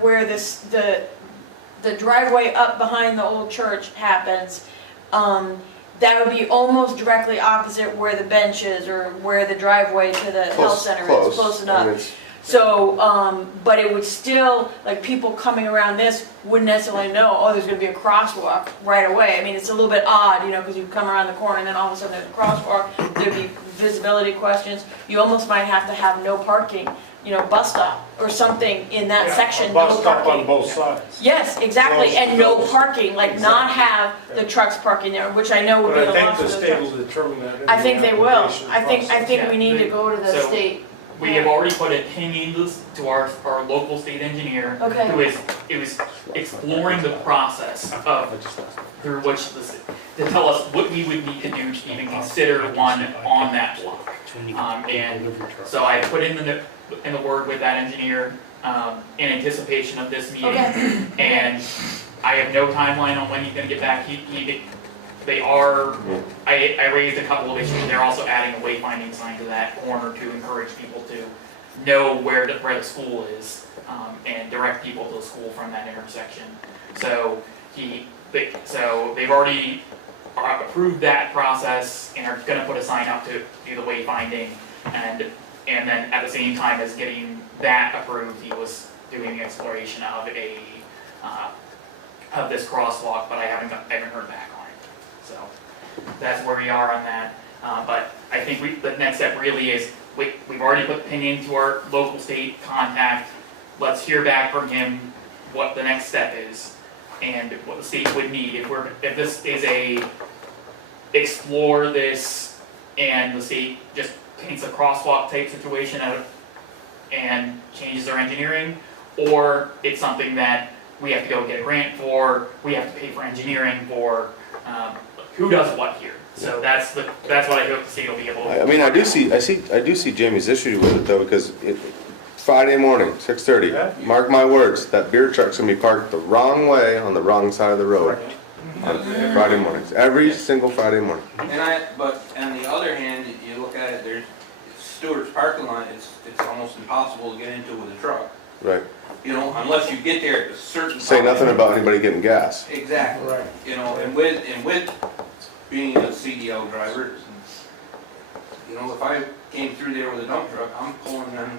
the driveway up behind the old church happens, that would be almost directly opposite where the bench is or where the driveway to the health Close, center close. is, close I enough. mean, it's- So, but it would still, like, people coming around this wouldn't necessarily know, oh, there's gonna be a crosswalk right away. I mean, it's a little bit odd, you know, because you come around the corner and then all of a sudden there's a crosswalk, there'd be visibility questions. You almost might have to have no parking, you know, bus stop or something in that Yeah, section, a no bus stop on parking. both sides. Yes, exactly, Those- and no those- parking, like not have the trucks parking there, which I know would But be I a think loss the of the state trucks. will determine that in I the think they will. application I think process. we need to go to the So- state. We have already put a pin in to our local state engineer, Okay. who is exploring the process of, through which to tell us what we would need to do to even consider one on that block. And so I put in the word with that engineer, in anticipation of this meeting. Okay. And I have no timeline on when he's gonna get back. They are, I raised a couple of issues. They're also adding a wayfinding sign to that corner to encourage people to know where the school is, and direct people to the school from that intersection. So they've already approved that process and are gonna put a sign up to do the wayfinding. And then at the same time as getting that approved, he was doing the exploration of this crosswalk, but I haven't heard back on it. So that's where we are on that. But I think the next step really is, we've already put the pin into our local state contact. Let's hear back from him what the next step is and what the state would need. If this is explore this and the state just paints a crosswalk type situation and changes their engineering, or it's something that we have to go get a grant for, we have to pay for engineering for, who does what here? So that's what I hope the state will be able to. I mean, I do see Jamie's issue with it though, because Friday morning, 6:30, Yeah. mark my words, that beer truck's gonna be parked the wrong way on the wrong side of the road on Friday mornings, every single Friday morning. But on the other hand, you look at it, there's Stewart's parking lot, it's almost impossible to get into with a truck. Right. You know, unless you get there at a certain time. Say nothing about anybody getting gas. Exactly. Right. You know, and with being a CDL driver, you know, if I came through there with a dump truck, I'm pulling them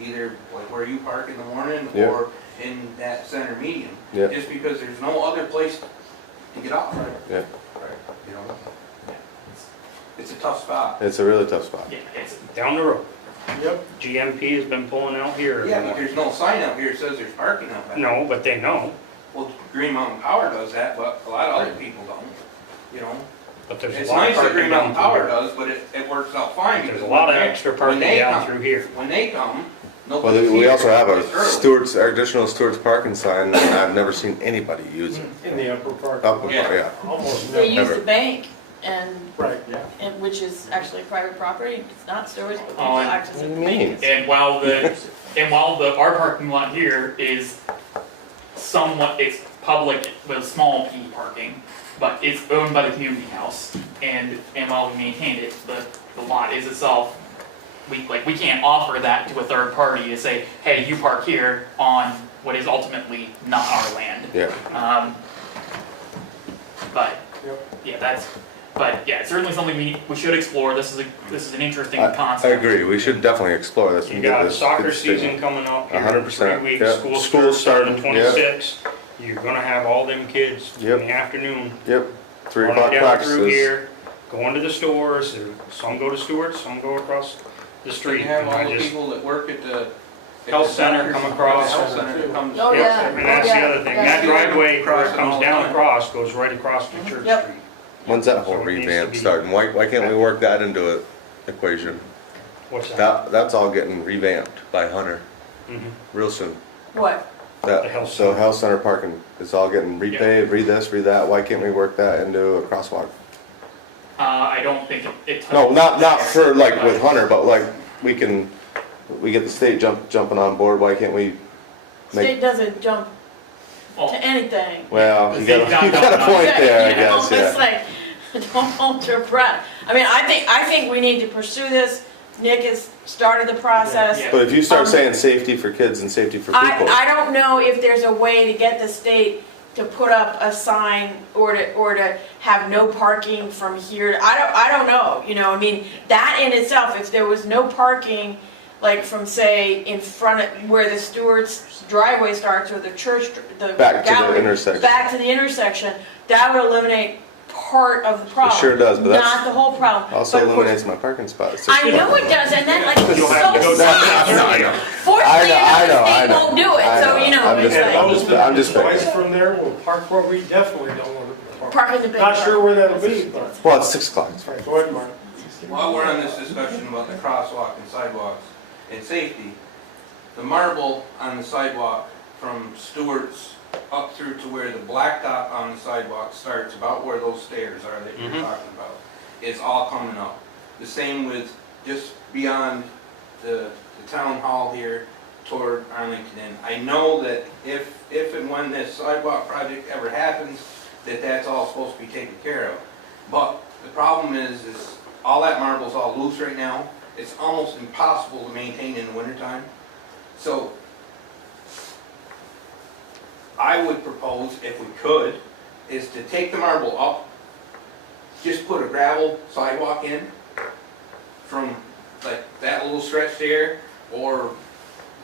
either like where you park in the morning Yeah. or in that center median. Yeah. Just because there's no other place to get off. Yeah. You know, it's a tough spot. It's a really tough spot. Yeah, it's, Down the road. Yep. GMP has been pulling out here. Yeah, but there's no sign out here that says there's parking out back. No, but they know, Well, Green Mountain Power does that, but a lot of other people don't, you know? but there's It's a lot of nice that parking Green down Mountain Power through here. does, but it works out fine. There's a because lot of when they- extra when parking they down come- through here. When they come, Well, nobody's we here. also have a It's early. Stewart's, our additional Stewart's parking sign, and I've never seen anybody use it. In the upper part. Up, Yeah. yeah. Almost They never. use the bank and, Right. which is actually private property, it's not Stewart's, but people Oh, and- access What it. do you mean? and while our parking lot here is somewhat, it's public with small P parking, but it's owned by the community house, and while we maintain it, the lot is itself, we can't offer that to a third party to say, hey, you park here on what is ultimately not our land. Yeah. But, Yep. yeah, it's certainly something we should explore. This is an interesting I concept. agree, we should definitely explore this. and You get got this- soccer get this thing- season coming up here in 100%, 3 weeks, yeah. school School's starts on the starting, yeah. 26th. You're gonna have all them kids in Yep. the afternoon, Yep, 3 running o'clock down through practices. here, going to the stores, some go to Stewart's, some go across the You street. have and all I the just- people that work at the. Health center come across. The health center that comes. Oh, Yep, yeah. And that's the other thing, Yeah. that driveway where it Crossing all comes the down time. across, goes right across to Church Yep. Street. When's that whole So it needs to revamp be- starting? Why can't we work that into an equation? What's that? That's all getting revamped by Hunter Mhm. real soon. What? The health So center. health center parking is all getting repaved, re-this, re-that. Why can't we work that into a crosswalk? I don't think it. No, not for like with But- Hunter, but like we get the state jumping on board. Why can't we make, State doesn't jump Well, to anything. well, you got They've you got a got- point there, I You know, guess, It's yeah. like, don't hold your breath. I mean, I think we need to pursue this. Nick has started the process. Yeah. But if you start saying safety for kids and safety for people, I don't know if there's a way to get the state to put up a sign or to have no parking from here. I don't know, you know, I mean, that in itself, if there was no parking, like from say in front of where the Stewart's driveway starts or the church, the back to the gallery, intersection. back to the intersection, that would eliminate part of the problem. sure does, but that's- not the whole problem. Also But of course- eliminates my parking spot. It's I just- know it does, and then like it's You'll have to so go down. sad. I know. Fortunately, I know, the I state know. won't do it, I so know. you know, I'm it's just- like I'm just- I'm just Twice from there, we'll park where we definitely don't want to park. park in the big. Not sure where that'll be, but. Well, it's 6 o'clock. It's fine. Go ahead, Mark. While we're on this discussion about the crosswalk and sidewalks and safety, the marble on the sidewalk from Stewart's up through to where the blacktop on the sidewalk starts, about where those stairs are that you're talking about, is all coming up. The same with just beyond the town hall here toward Arlington. And I know that if and when this sidewalk project ever happens, that's all supposed to be taken care of. But the problem is all that marble's all loose right now. It's almost impossible to maintain in the wintertime. So I would propose, if we could, is to take the marble up, just put a gravel sidewalk in from like that little stretch there, or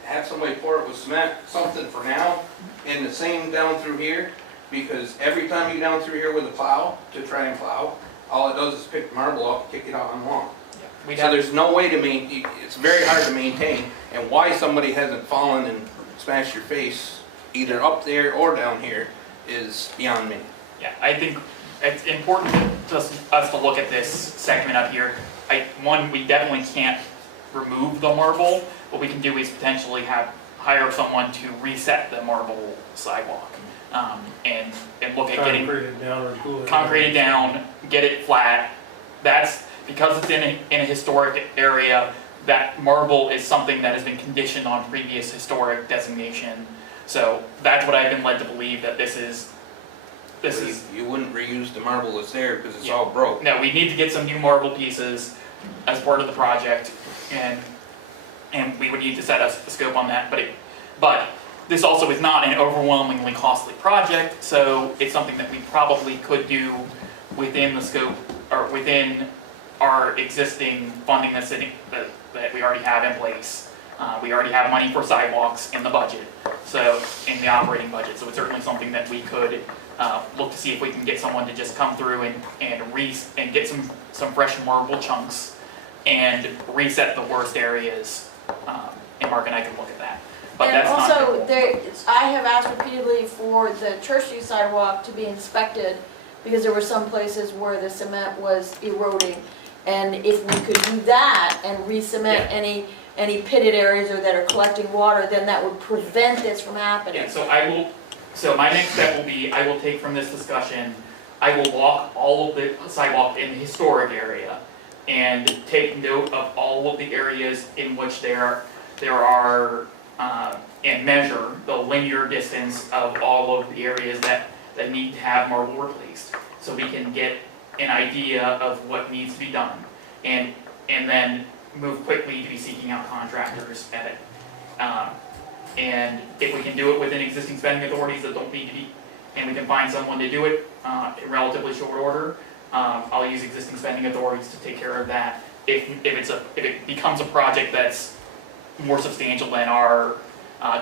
have somebody pour it with cement, something for now, and the same down through here, because every time you go down through here with a plow, to try and plow, all it does is pick the marble up, kick it out on lawn. We'd So have, there's no way to maintain, it's very hard to maintain, and why somebody hasn't fallen and smashed your face either up there or down here is beyond me. yeah, I think it's important to us to look at this segment up here. We definitely can't remove the marble. What we can do is potentially hire someone to reset the marble sidewalk, and look at getting Concrete it down or cool it. concrete it down, get it flat. That's because it's in a historic area. That marble is something that has been conditioned on previous historic designation. So that's what I've been led to believe, that this is. You wouldn't reuse the marble that's there because it's Yeah. all broke. No, we need to get some new marble pieces as part of the project. and we would need to set a scope on that, but this also is not an overwhelmingly costly project, so it's something that we probably could do within the scope, or within our existing funding that's sitting, that we already have in place. We already have money for sidewalks in the budget, so, in the operating budget, so it's certainly something that we could look to see if we can get someone to just come through and get some fresh and marble chunks and reset the worst areas, and Mark and I can look at that. But And that's not also, doable. I have asked repeatedly for the Church Street sidewalk to be inspected, because there were some places where the cement was eroding. And if we could do that and re-cement Yeah. any pitted areas or that are collecting water, then that would prevent this from happening. Yeah, so my next step will be, I will take from this discussion, I will walk all of the sidewalk in the historic area and take note of all of the areas in which there are, and measure the linear distance of all of the areas that need to have marble replaced. So we can get an idea of what needs to be done, and then move quickly to be seeking out contractors at it. And if we can do it within existing spending authorities that don't need to be, and we can find someone to do it in relatively short order, I'll use existing spending authorities to take care of that. If it becomes a project that's more substantial than our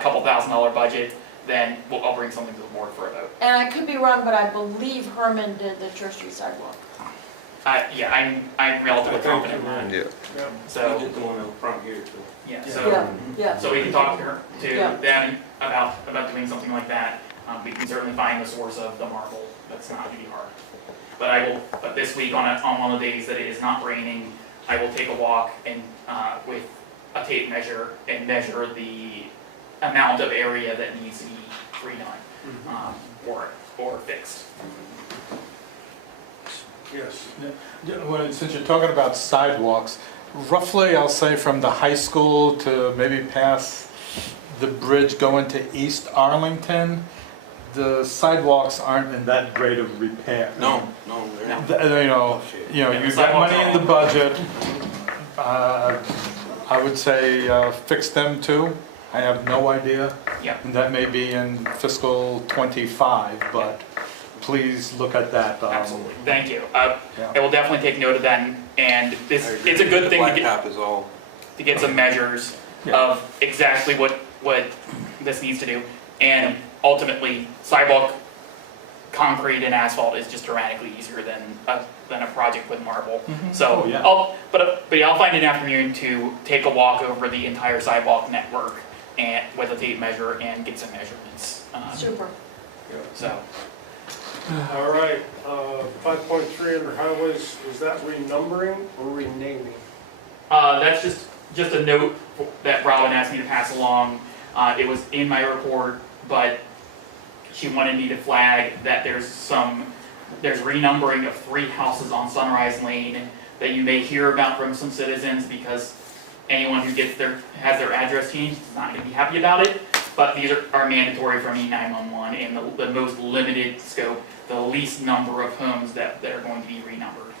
couple $1,000 budget, then I'll bring something to the board for a vote. And I could be wrong, but I believe Herman did the Church Street sidewalk. Yeah, I'm relatively confident in that. Yeah. Yeah. We So, did the one out front here too. yeah, Yeah, so, yeah. so we can talk to Yeah. them about doing something like that. We can certainly find the source of the marble. That's not gonna be hard. But this week on one of the days that it is not raining, I will take a walk and, with a tape measure and measure the amount of area that needs to be redone, or fixed. Yes. Well, since you're talking about sidewalks, roughly, I'll say from the high school to maybe past the bridge going to East Arlington, the sidewalks aren't in that great of repair. No, they're not. You know, Yeah, the you've got sidewalks money are in the all- budget. I would say fix them too. I have no idea. Yeah. And that may be in fiscal '25, but please look at that. Absolutely, thank you. Yeah. I will definitely take note of that, and I agree. it's a good thing to Blacktop is all. get some measures Yeah. of exactly what this needs to do. And ultimately, sidewalk, concrete and asphalt is just dramatically easier than a project with marble. So, Oh, yeah. I'll find an afternoon to take a walk over the entire sidewalk network and with a tape measure and get some measurements. Super. So, All right, 5.3 under highways, is that renumbering or renaming? that's just a note that Robin asked me to pass along. It was in my report, but she wanted me to flag that there's renumbering of 3 houses on Sunrise Lane that you may hear about from some citizens, because anyone who has their address changed is not gonna be happy about it. But these are mandatory from E911 and the most limited scope, the least number of homes that are going to be renumbered.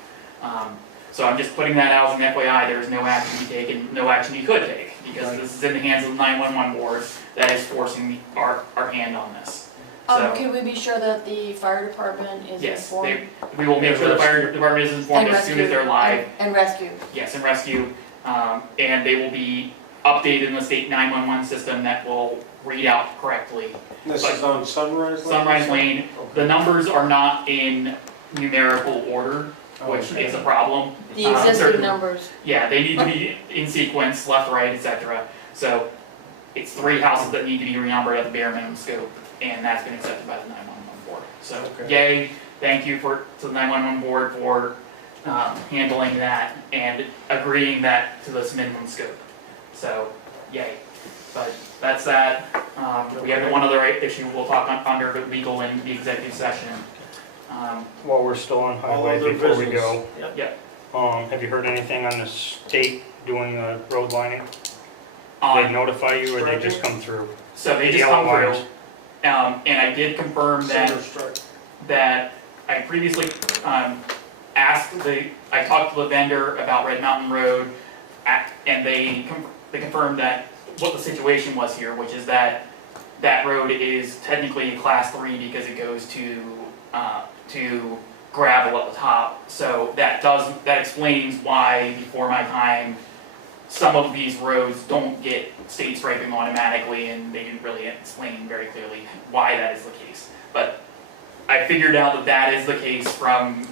So I'm just putting that out as an FYI, there's no action to be taken, no action you could take, because this is in the hands of the 911 board that is forcing our hand on this. So, Can we be sure that the fire department is yes, informed? we will make sure the fire department is informed And as soon as they're rescue. live. And rescue. Yes, and rescue, and they will be updated in the state 911 system that will read out correctly. This is on Sunrise Lane? Sunrise Lane, the numbers are not in numerical order, which Okay. is a problem. The existing certain- numbers. Yeah, they need to be in sequence, left, right, etc. So it's 3 houses that need to be renumbered at the bare minimum scope, and that's been accepted by the 911 board. So Okay. yay, thank you to the 911 board for handling that and agreeing that to this minimum scope. So yay. But that's that. We have one other issue we'll talk under the legal in the executive session. While we're still on All highway, other before we business. go, Yeah. have you heard anything on the state doing the road lining? Did they On, notify you or they just come through? so they just Yellow come through. lines. And I did confirm that Center strike. that I previously I talked to the vendor about Red Mountain Road, and they confirmed that what the situation was here, which is that that road is technically a class 3 because it goes to gravel at the top. So that explains why before my time, some of these roads don't get state striping automatically, and they didn't really explain very clearly why that is the case. But I figured out that that is the case from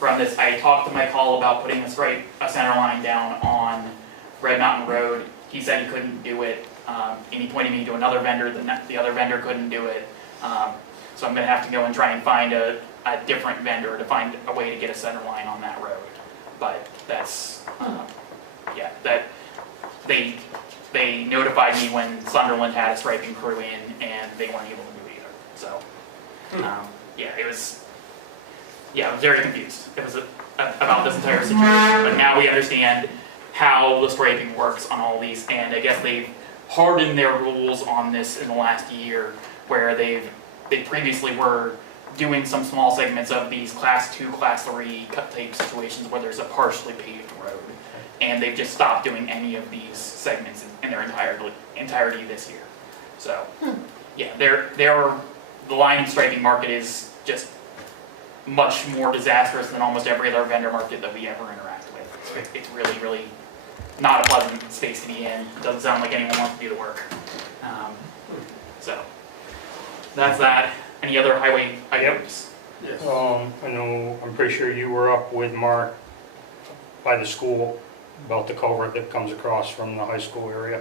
this. I talked to my call about putting a center line down on Red Mountain Road. He said he couldn't do it, and he pointed me to another vendor. The other vendor couldn't do it, so I'm going to have to go and try and find a different vendor to find a way to get a center line on that road. But that's, yeah, that they notified me when Sunderland had a striping crew in, and they weren't able to do it either. So, yeah, I was very confused. It was about this entire situation, but now we understand how the striping works on all these, and I guess they've hardened their rules on this in the last year, where they previously were doing some small segments of these class 2, class 3 cut type situations where there's a partially paved road, and they've just stopped doing any of these segments in their entirety this year. So, yeah, the line striping market is just much more disastrous than almost every other vendor market that we ever interact with. It's really, really not a pleasant space to be in. It doesn't sound like anyone wants to do the work. So, that's that. Any other highway items? Yes. I know, I'm pretty sure you were up with Mark by the school about the culvert that comes across from the high school area,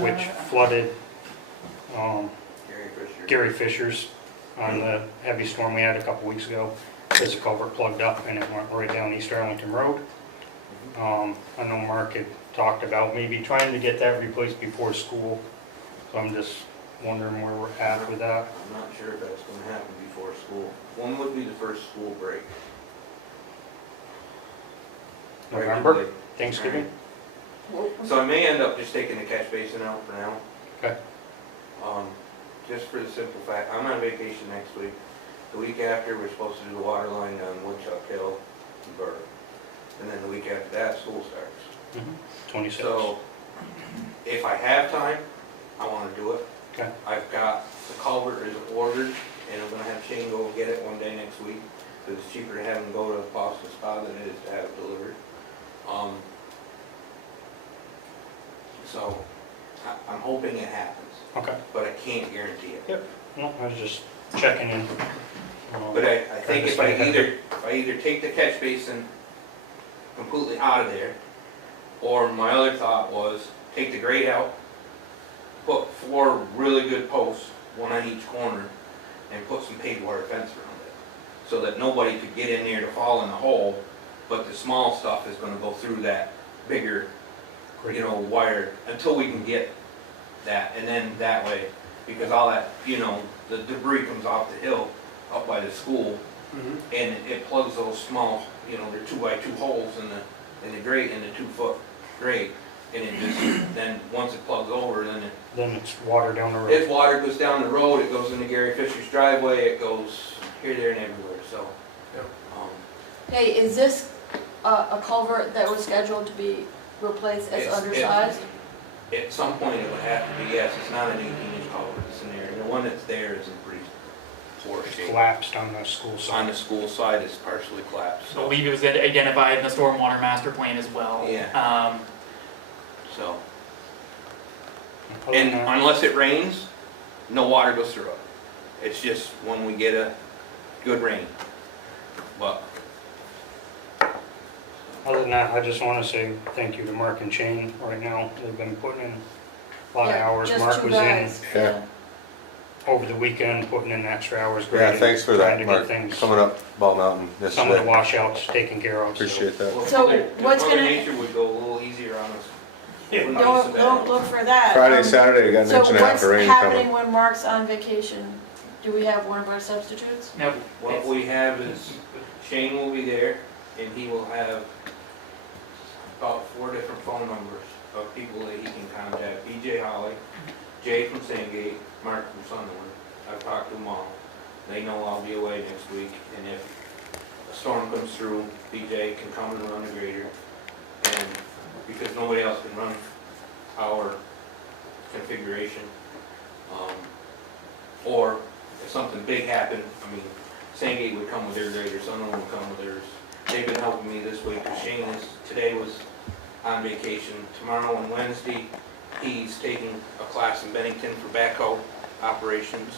which flooded Gary Fisher's on the heavy storm we had a couple weeks ago. There's a culvert plugged up and it went right down East Arlington Road. I know Mark had talked about maybe trying to get that replaced before school, so I'm just wondering where we're at with that. I'm not sure if that's gonna happen before school. When would be the first school break? November, Thanksgiving? So I may end up just taking the catch basin out for now. Okay. Just for the simple fact, I'm on vacation next week. The week after, we're supposed to do the water line on Woodchuck Hill and Burr. And then the week after that, school starts. 26. So, if I have time, I wanna do it. Okay. I've got, the culvert is ordered, and I'm gonna have Shane go and get it one day next week, because it's cheaper to have him go to Boston Spa than it is to have it delivered. So, I'm hoping it happens, Okay. but I can't guarantee it. No, I was just checking in. But I think if I either take the catch basin completely out of there, or my other thought was take the grate out, put 4 really good posts, one on each corner, and put some paved wire fence around it, so that nobody could get in there to fall in the hole, but the small stuff is gonna go through that bigger, wire, until we can get that, and then that way, because all that, the debris comes off the hill up by the school, and it plugs those small, they're 2x2 holes in the grate, in the 2-foot grate, and it just, then once it plugs over, Then it's water down the road. it's water goes down the road, it goes into Gary Fisher's driveway, it goes here, there, and everywhere, so. Hey, is this a culvert that was scheduled to be replaced as undersized? At some point it would have to be, yes, it's not an 18-inch culvert, it's an area, the one that's there is in pretty poor shape. Collapsed on the school side. On the school side, it's partially collapsed, I so. believe it was identified in the stormwater master plan as well. Yeah. So, Other than and that- unless it rains, no water goes through it. It's just when we get a good rain. But, Other than that, I just want to say thank you to Mark and Shane right now. They've been putting in a lot of Yeah, hours. just Mark 2 was in guys. Yeah. over the weekend, putting in extra hours. Yeah, grading, thanks for trying that, to Mark, get things, coming up Ball Mountain some of the yesterday. washouts taken care of. so- Appreciate that. well, So Mother what's Mother gonna- Nature would go a little easier on us. Wouldn't be so Don't bad. look for that. Friday, Saturday, you got an inch and a half of rain So what's happening coming. when Mark's on vacation? Do we have one of our substitutes? Nope. What we have is Shane will be there, and he will have about 4 different phone numbers of people that he can contact. BJ Holly, Jay from Sandgate, Mark from Sunderland. I've talked to them all. They know I'll be away next week, and if a storm comes through, BJ can come and run the grader. And because nobody else can run our configuration. Or if something big happened, I mean, Sandgate would come with their grader, Sunderland would come with theirs. They've been helping me this week, because Shane today was on vacation. Tomorrow and Wednesday, he's taking a class in Bennington for backhoe operations.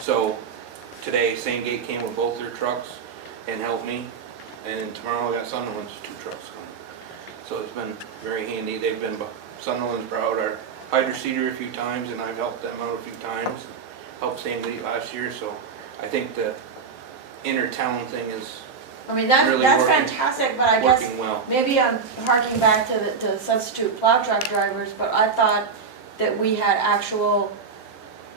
So today, Sandgate came with both their trucks and helped me, and then tomorrow I got Sunderland's 2 trucks coming. So it's been very handy. They've been, Sunderland's brought our hydro seeder a few times, and I've helped them out a few times. Helped Sandgate last year, so I think the inter-town thing is I mean, that's Really working- fantastic, but I guess working well. maybe I'm harking back to the substitute plow truck drivers, but I thought that we had actual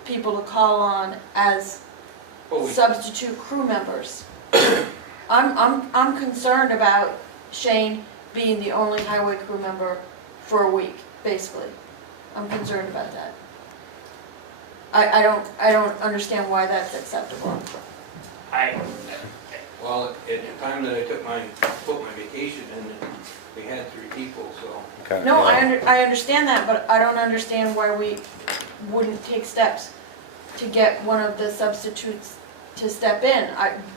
people to call on as Well, we- substitute crew members. I'm concerned about Shane being the only highway crew member for a week, basically. I'm concerned about that. I don't understand why that's acceptable. Well, at the time that I took my vacation in, we had 3 people, so. Okay. No, I understand that, but I don't understand why we wouldn't take steps to get one of the substitutes to step in.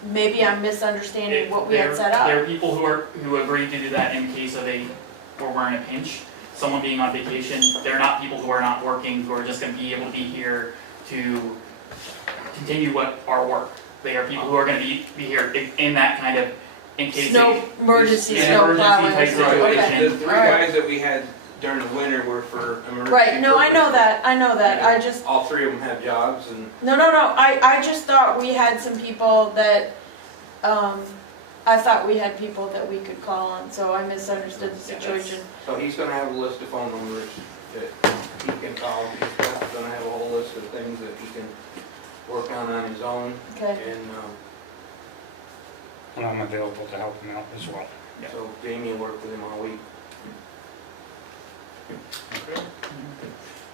Maybe I'm misunderstanding what we had set There up. are people who agreed to do that in case of where we're in a pinch, someone being on vacation. They're not people who are not working, who are just gonna be able to be here to continue our work. They are people who are gonna be here in that kind of, in case Snow, emergency an snow emergency plowing or type something, situation. okay. The 3 All right. guys that we had during the winter were for emergency. Right, no, I know purposes. that, I just, All 3 of them have jobs, and no, I just thought we had some people that, I thought we had people that we could call on, so I misunderstood the situation. so he's gonna have a list of phone numbers that he can call. He's gonna have a whole list of things that he can work on his own, Okay, and And I'm available to help him out as well. so Jamie will work with him all week.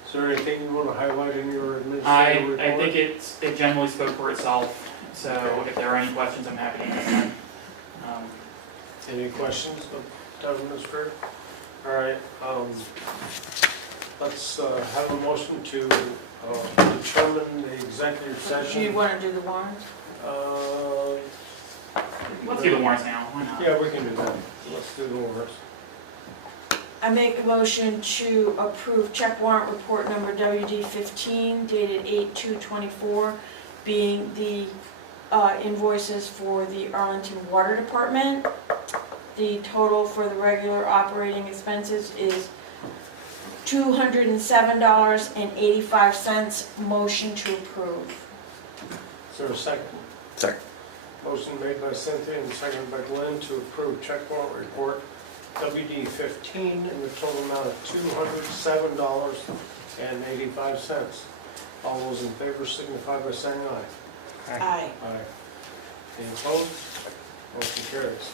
Is there anything you want to highlight in your administrative report? I think it generally spoke for itself, so Okay. if there are any questions, I'm happy to answer them. Any questions of town administrator? All right, let's have a motion to determine the executive do you session. wanna do the warrant? Let's do the warrants now, why not? Yeah, we can do that. Let's do the warrants. I make a motion to approve check warrant report number WD 15 dated 8/2/24, being the invoices for the Arlington Water Department. The total for the regular operating expenses is $207.85. Motion to approve. Is there a second? Second. Motion made by Cynthia and seconded by Glenn to approve check warrant report WD 15 in the total amount of $207.85. All those in favor signify by saying aye. Aye. Aye. Any opposed? Motion carries.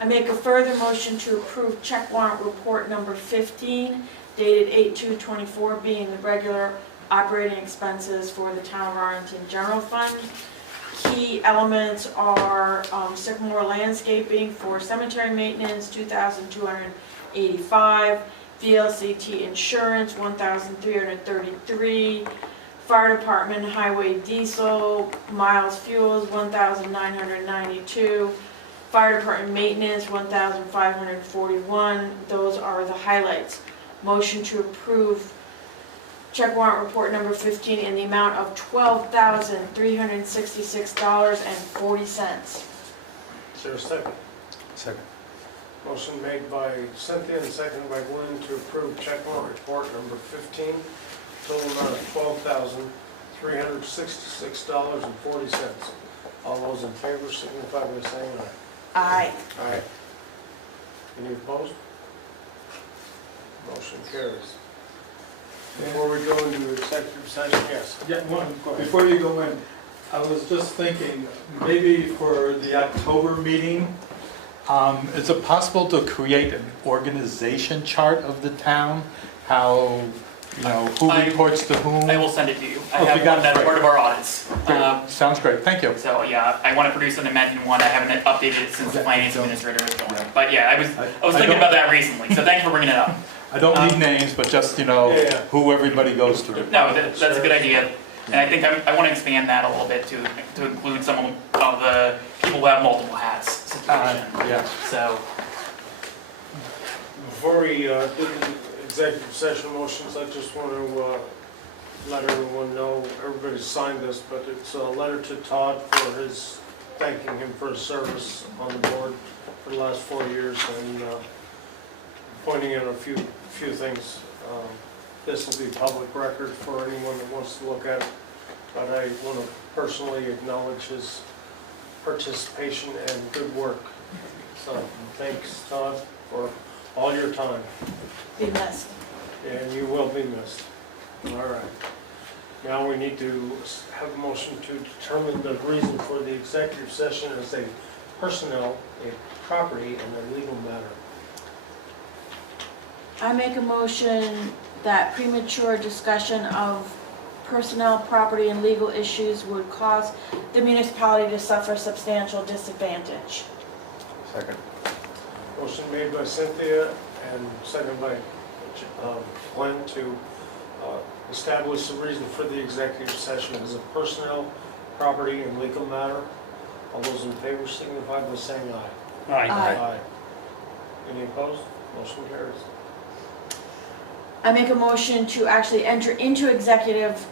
I make a further motion to approve check warrant report number 15 dated 8/2/24, being the regular operating expenses for the town of Arlington General Fund. Key elements are Sycamore Landscaping for cemetery maintenance, $2,285. VLCT Insurance, $1,333. Fire Department Highway Diesel, miles fuels, $1,992. Fire Department Maintenance, $1,541. Those are the highlights. Motion to approve check warrant report number 15 in the amount of $12,366.40. Is there a second? Second. Motion made by Cynthia and seconded by Glenn to approve check warrant report number 15, total amount of $12,366.40. All those in favor signify by saying aye. Aye. Aye. Any opposed? Motion carries. Before we go into executive session, yes. Yeah, Go ahead. before you go in, I was just thinking, maybe for the October meeting, is it possible to create an organization chart of the town? How You know, who I- reports to whom? I will send it to you. I Oh, have you got one it, that's great. part of our audits. Great. Sounds great, thank you. So yeah, I want to produce an amended one. I haven't updated it since the finance administrator was going. But yeah, I was I thinking don't- about that recently. So thanks for bringing it up. I don't need names, but just, you know, Yeah. who everybody goes through. No, that's a good idea. And I think I want to expand that a little bit to include some of the people who have multiple hats situation. Yes. So Before we do the executive session motions, I just want to let everyone know, everybody signed this, but it's a letter to Todd for his, thanking him for his service on the board for the last 4 years and pointing out a few things. This will be public record for anyone that wants to look at it, but I want to personally acknowledge his participation and good work. So thanks, Todd, for all your time, Be missed. and you will be missed. All right. Now we need to have a motion to determine the reason for the executive session as a personnel, a property, and a legal matter. I make a motion that premature discussion of personnel, property, and legal issues would cause the municipality to suffer substantial disadvantage. Second. Motion made by Cynthia and seconded by Glenn to establish the reason for the executive session as a personnel, property, and legal matter. All those in favor signify by saying aye. Aye. Any opposed? Motion carries. I make a motion to actually enter into executive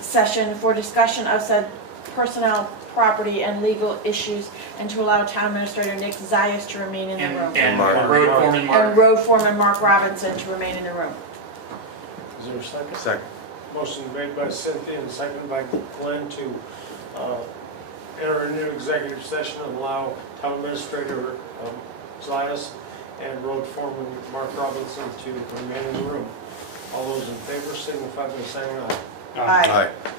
session for discussion of said personnel, property, and legal issues, and to allow Town Administrator Nick Zayas to remain in the room. and Mark. road foreman And Mark. Road Foreman Mark Robinson to remain in the room. Is there a second? Second. Motion made by Cynthia and seconded by Glenn to enter into executive session and allow Town Administrator Zayas and Road Foreman Mark Robinson to remain in the room. All those in favor signify by saying aye. Aye. Aye.